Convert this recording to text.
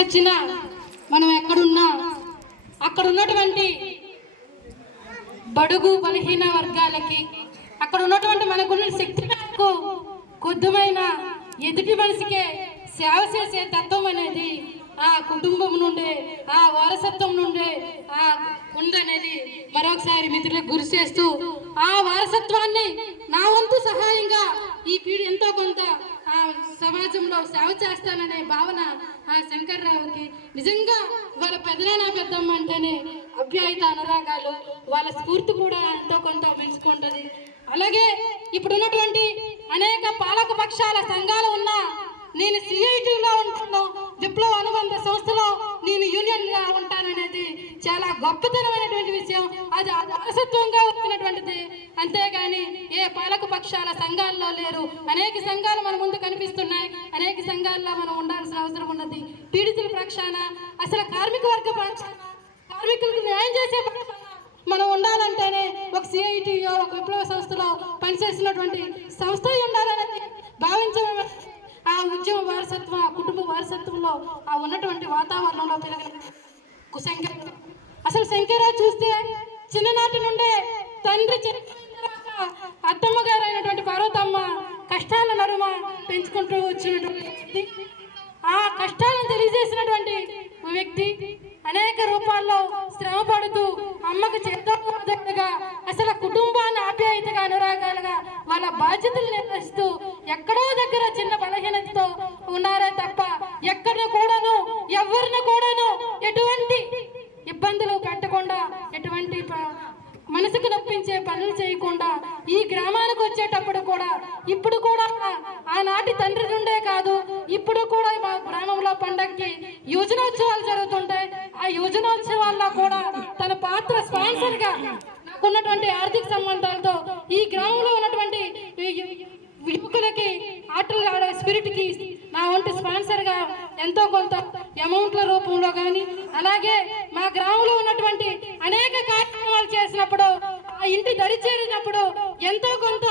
వచ్చినా మనం ఎక్కడున్నా అక్కడ ఉన్నటువంటి బడుగు బలహీన వర్గాలకి అక్కడ ఉన్నటువంటి మనకున్న శక్తి మేరకు కొద్దిమైన ఎదుటి మనిషికే సేవ చేసే తత్వం అనేది ఆ కుటుంబం నుండే ఆ వారసత్వం నుండే ఉందనేది మరొకసారి మిత్రులకు గురి చేస్తూ ఆ వారసత్వాన్ని నా వంతు సహాయంగా ఈ పీడి ఎంతో కొంత ఆ సమాజంలో సేవ చేస్తాననే భావన ఆ శంకర్రావుకి నిజంగా వాళ్ళ పెదనాన్న పెద్దమ్మ అంటేనే అభ్యాయత అనురాగాలు వాళ్ళ స్ఫూర్తి కూడా ఎంతో కొంత పెంచుకుంటుంది. అలాగే ఇప్పుడున్నటువంటి అనేక పాలక పక్షాల సంఘాలు ఉన్నా నేను సిఐటిలో ఉంటాను, విప్లవ అనుబంధ సంస్థలో నేను యూనియన్గా ఉంటాననేది చాలా గొప్పతనమైనటువంటి విషయం. అది వారసత్వంగా వచ్చినటువంటిది, అంతేగాని ఏ పాలక పక్షాల సంఘాల్లో లేరు. అనేక సంఘాలు మన ముందు కనిపిస్తున్నాయి, అనేక సంఘాల్లో మనం ఉండాల్సిన అవసరం ఉన్నది. పీడితుల పక్షాన, అసలు కార్మిక వర్గ పక్షాన, కార్మికులకు న్యాయం చేసే మనం ఉండాలంటేనే ఒక సిఐటియో ఒక విప్లవ సంస్థలో పనిచేసినటువంటి సంస్థ ఉండాలనేది భావించడం. ఆ ఉద్యమ వారసత్వం, ఆ కుటుంబ వారసత్వంలో ఆ ఉన్నటువంటి వాతావరణంలో పెరిగిన శంకర్, అసలు శంకర్రావు చూస్తే చిన్ననాటి నుండే తండ్రి అత్తమ్మ గారు అయినటువంటి పార్వతమ్మ కష్టాల నడుమ పెంచుకుంటూ వచ్చినటువంటి ఆ కష్టాలను తెలియజేసినటువంటి వ్యక్తి అనేక రూపాల్లో శ్రమ పడుతూ అమ్మకు చేతగా అసలు కుటుంబాన్ని ఆప్యాయతగా అనురాగాలుగా వాళ్ళ బాధ్యతలు నిర్వహిస్తూ ఎక్కడో దగ్గర చిన్న బలహీనతతో ఉన్నారే తప్ప ఎక్కడిని కూడాను ఎవరిని కూడాను ఎటువంటి ఇబ్బందులు పెట్టకుండా, ఎటువంటి మనసుకు నొప్పించే పనులు చేయకుండా ఈ గ్రామానికి వచ్చేటప్పుడు కూడా ఇప్పుడు కూడా ఆనాటి తండ్రి నుండే కాదు ఇప్పుడు కూడా మా గ్రామంలో పండగకి యువజనోత్సవాలు జరుగుతుంటాయి. ఆ యువజనోత్సవాల్లో కూడా తన పాత్ర స్పాన్సర్గా నాకున్నటువంటి ఆర్థిక సంబంధాలతో ఈ గ్రామంలో ఉన్నటువంటి యువకులకి ఆటలు ఆడే స్పిరిట్కి నా వంటి స్పాన్సర్గా ఎంతో కొంత అమౌంట్ల రూపంలో కానీ, అలాగే మా గ్రామంలో ఉన్నటువంటి అనేక కార్యక్రమాలు చేసినప్పుడు ఆ ఇంటి దరి చేరినప్పుడు ఎంతో కొంత